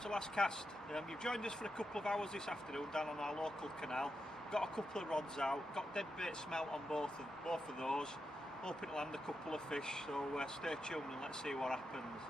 welcome to Last Cast. You've joined us for a couple of hours this afternoon down on our local canal. Got a couple of rods out, got dead bait smelt on both of those. Hoping to land a couple of fish, so stay tuned and let's see what happens.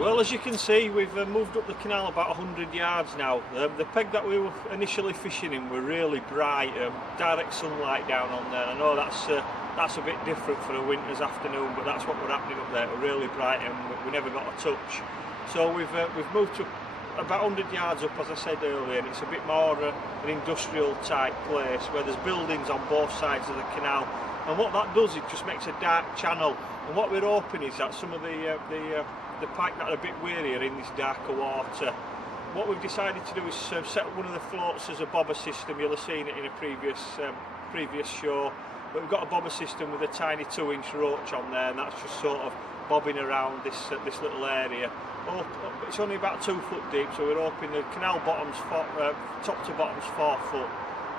Well, as you can see, we've moved up the canal about 100 yards now. The peg that we were initially fishing in were really bright, direct sunlight down on there. I know that's a bit different for a winter's afternoon, but that's what we're happening up there. We're really bright and we never got a touch. So we've moved to about 100 yards up, as I said earlier, and it's a bit more an industrial type place where there's buildings on both sides of the canal. And what that does, it just makes a dark channel. And what we're hoping is that some of the pike that are a bit wearier in this darker water, what we've decided to do is set up one of the floats as a bobber system. You'll have seen it in a previous show, but we've got a bobber system with a tiny 2-inch roach on there, and that's just sort of bobbing around this little area. It's only about 2 foot deep, so we're hoping the canal bottom's top to bottom's 4 foot.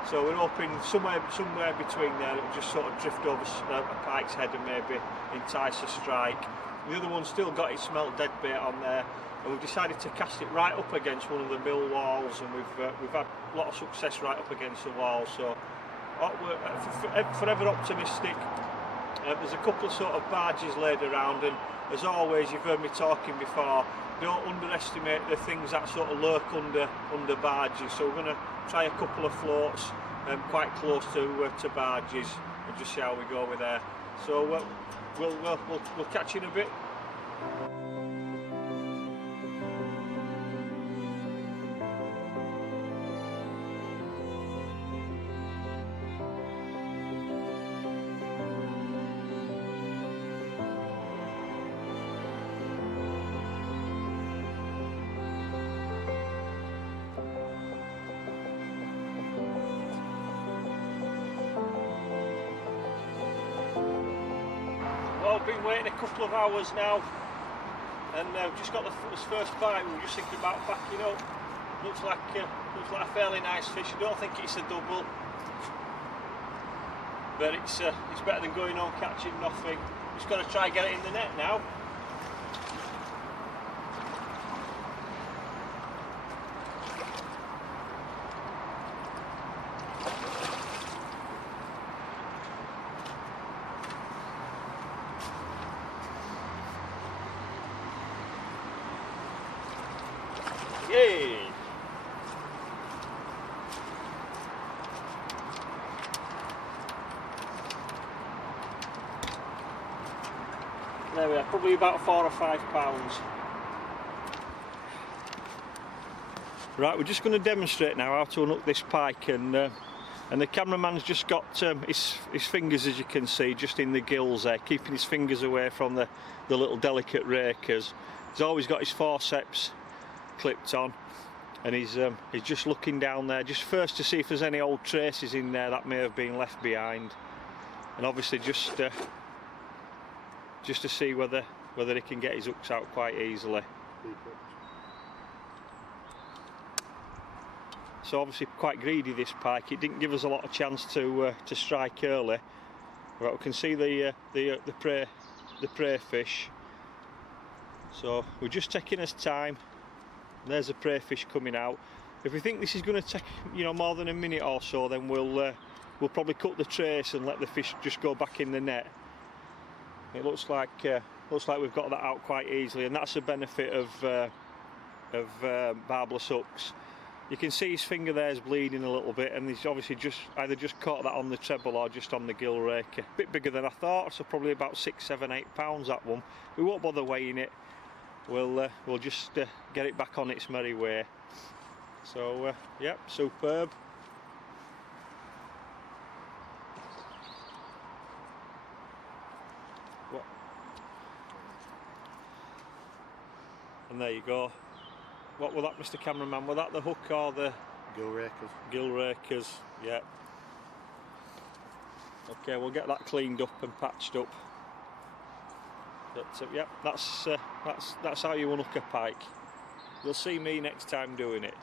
So we're hoping somewhere between there it will just sort of drift over a pike's head and maybe entice a strike. The other one's still got its smelt dead bait on there, and we've decided to cast it right up against one of the mill walls, and we've had a lot of success right up against the wall. So we're forever optimistic. There's a couple of sort of barges laid around, and as always, you've heard me talking before, don't underestimate the things that sort of lurk under barges. So we're going to try a couple of floats quite close to barges and just see how we go with there. So we'll catch you in a bit. I've been waiting a couple of hours now, and just got this first bite. We were just thinking about backing up. Looks like a fairly nice fish. I don't think it's a double, but it's better than going on catching nothing. Just got to try and get it in the net now. Yay! There we are, probably about 4 or 5 pounds. Right, we're just going to demonstrate now how to unhook this pike, and the cameraman's just got his fingers, as you can see, just in the gills there, keeping his fingers away from the little delicate rakers. He's always got his forceps clipped on, and he's just looking down there just first to see if there's any old traces in there that may have been left behind, and obviously just to see whether he can get his hooks out quite easily. So obviously quite greedy, this pike. It didn't give us a lot of chance to strike early, but we can see the prey fish. So we're just taking us time. There's a prey fish coming out. If we think this is going to take more than a minute or so, then we'll probably cut the trace and let the fish just go back in the net. It looks like looks like we've got that out quite easily, and that's the benefit of barbless hooks. You can see his finger there is bleeding a little bit, and he's obviously either just caught that on the treble or just on the gill rake. A bit bigger than I thought, so probably about 6, 7, 8 pounds that one. We won't bother weighing it. We'll just get it back on its merry way. So yep, superb. And there you go. What was that, Mr. Cameraman? Was that the hook or the gill rakers? Gill rakers, yeah. Okay, we'll get that cleaned up and patched up. But yeah, that's how you unhook a pike. You'll see me next time doing it.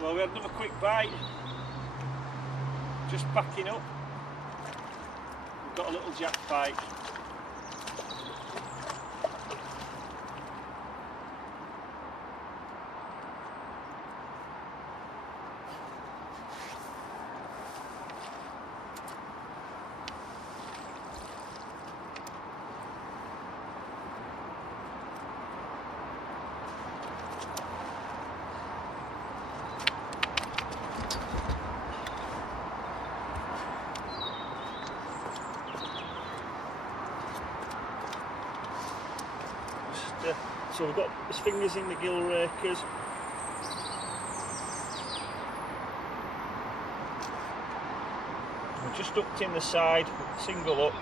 Well, we had another quick bite. Just packing up. We've got a little jack pike. So we've got his fingers in the gill rakers. We're just hooked in the side, single hook.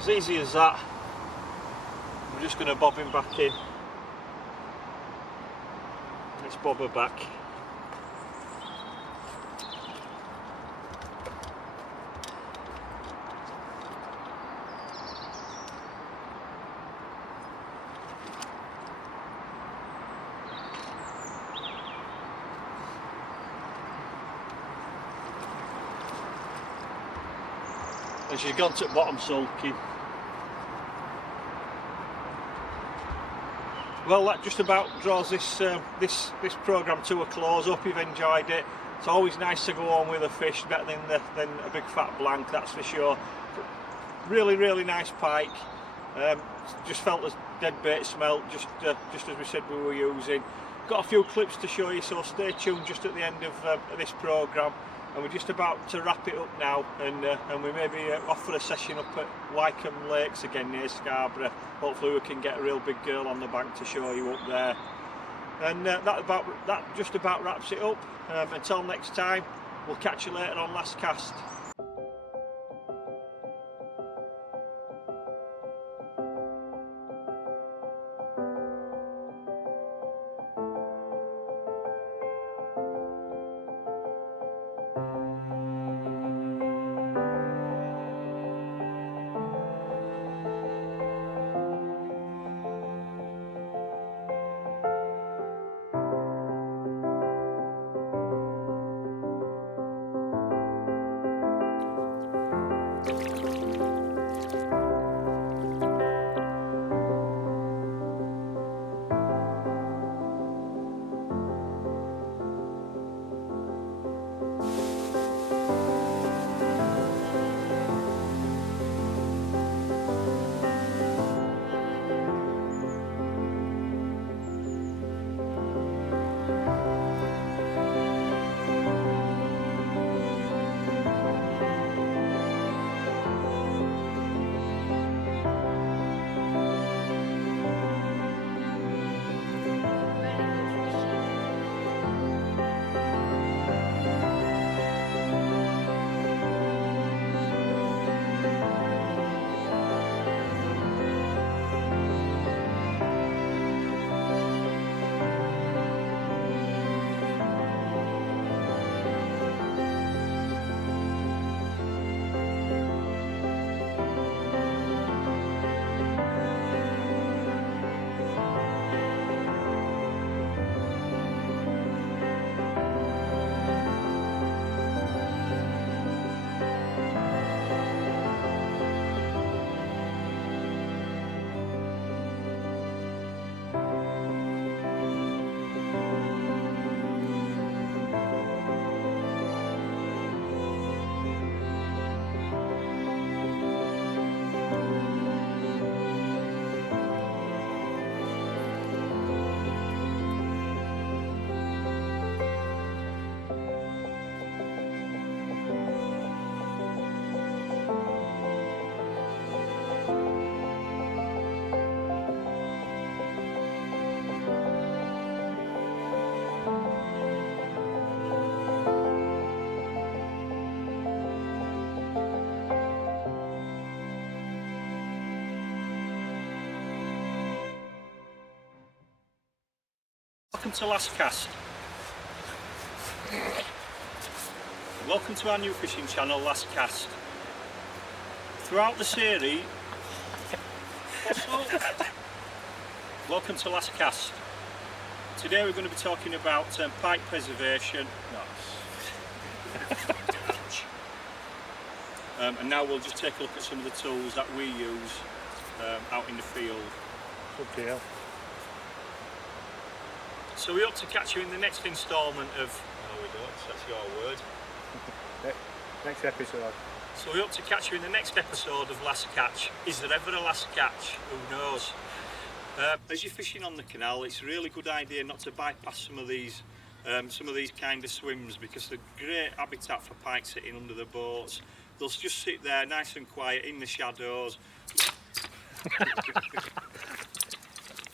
As easy as that. We're just going to bob him back in. Let's bob her back. And she's gone to the bottom sulking. Well, that just about draws this programme to a close. Hope you've enjoyed it. It's always nice to go on with a fish, better than a big fat blank, that's for sure. Really nice pike. Just felt as dead bait smelt, just as we said we were using. Got a few clips to show you, so stay tuned just at the end of this programme. And we're just about to wrap it up now, and we may be off for a session up at Wycombe Lakes again near Scarborough. Hopefully we can get a real big girl on the bank to show you up there. And that just about wraps it up. Until next time, we'll catch you later on Last Cast. Welcome to Last Cast. Welcome to our new fishing channel, Last Cast. Throughout the series, welcome to Last Cast. Today we're going to be talking about pike preservation. And now we'll just take a look at some of the tools that we use out in the field. Okay. So we hope to catch you in the next instalment of... No we don't, that's your word. Next episode. So we hope to catch you in the next episode of Last Catch. Is there ever a last catch? Who knows? As you're fishing on the canal, it's a really good idea not to bypass some of these kind of swims, because they're great habitat for pike sitting under the boats. They'll just sit there nice and quiet in the shadows.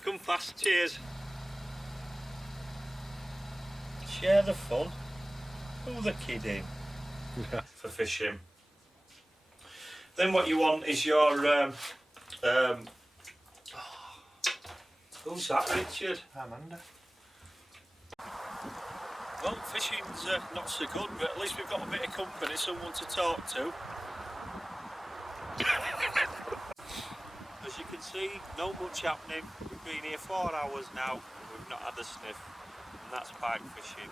Come fast, cheers. Share the fun. Who the kidding? For fishing. Then what you want is your who's that, Richard? Amanda. Well, fishing's not so good, but at least we've got a bit of company, someone to talk to. As you can see, not much happening. We've been here 4 hours now and we've not had a sniff, and that's pike fishing.